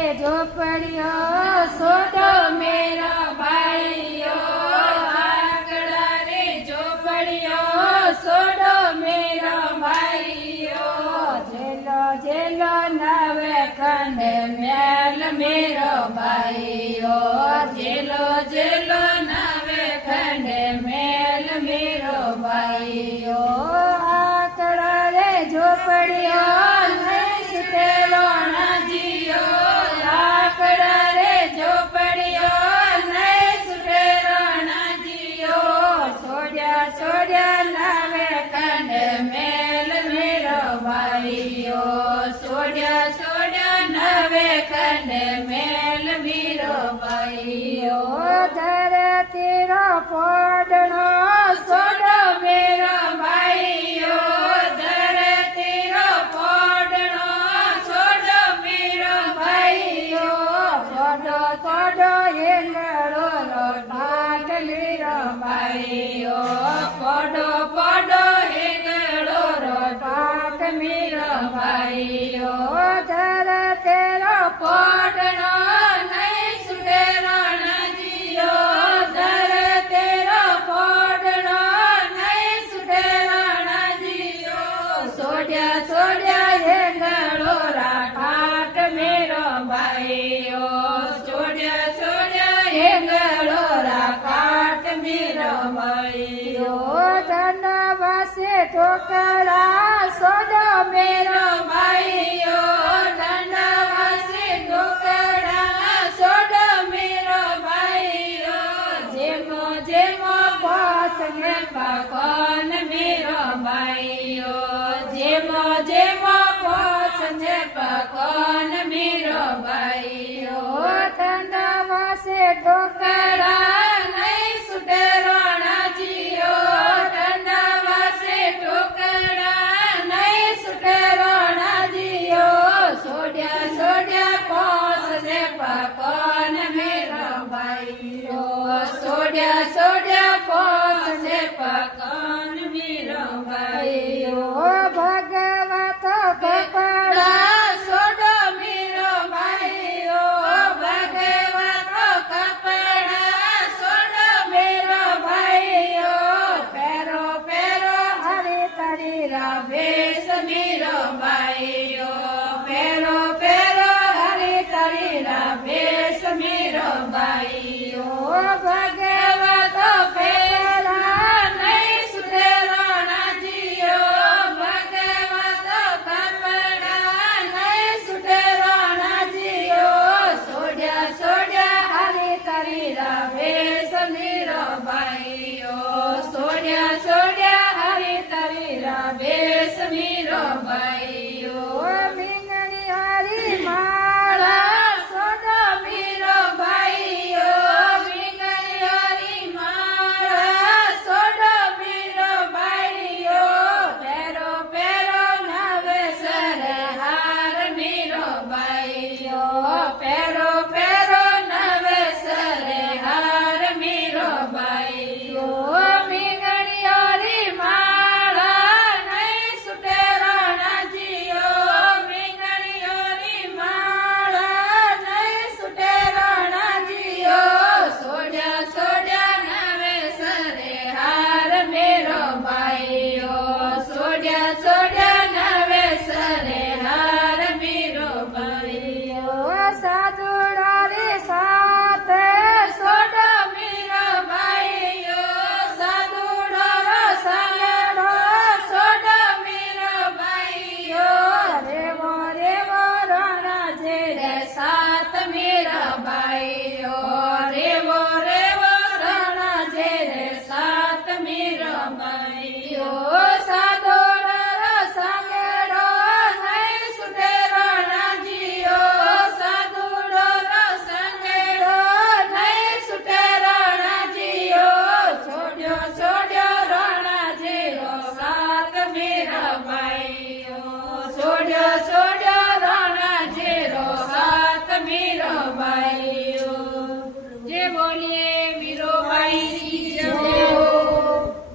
झोपड़ियो सोडो मेरा भाईयो आकड़ा रे झोपड़ियो सोडो मेरा भाईयो जेलो जेलो नवे खंड मेल मेरो भाईयो जेलो जेलो नवे खंड मेल मेरो भाईयो आकड़ा रे झोपड़ियो नहीं सुटेलो ना जियो आकड़ा रे झोपड़ियो नहीं सुटेलो ना जियो सोड्या सोड्या नवे खंड मेल मेरो भाईयो सोड्या सोड्या नवे खंड मेल मेरो भाईयो धरती रो पोडणो सोडो मेरो भाईयो धरती रो पोडणो सोडो मेरो भाईयो सोडो सोडो हेंगड़ो रो ठाक मेरो भाईयो पोडो पोडो हेंगड़ो रो ठाक मेरो भाईयो धरती रो पोडणो नहीं सुटेरो ना जियो धरती रो पोडणो नहीं सुटेरो ना जियो सोड्या सोड्या हेंगड़ो रा ठाक मेरो भाईयो सोड्या सोड्या हेंगड़ो रा ठाक मेरो भाईयो धनवासे ठोकरा सोडो मेरो भाईयो धनवासे ठोकरा सोडो मेरो भाईयो जेमो जेमो पासने पकवान मेरो भाईयो जेमो जेमो पासने पकवान मेरो भाईयो धनवासे ठोकरा नहीं सुटेरो ना जियो धनवासे ठोकरा नहीं सुटेरो ना जियो सोड्या सोड्या पासने पकवान मेरो भाईयो सोड्या सोड्या पासने पकवान मेरो भाईयो भगवत कपड़ा सोडो मेरो भाईयो भगवत कपड़ा सोडो मेरो भाईयो पेरो पेरो हरे तरीरा वेश मेरो भाईयो पेरो पेरो हरे तरीरा वेश मेरो भाई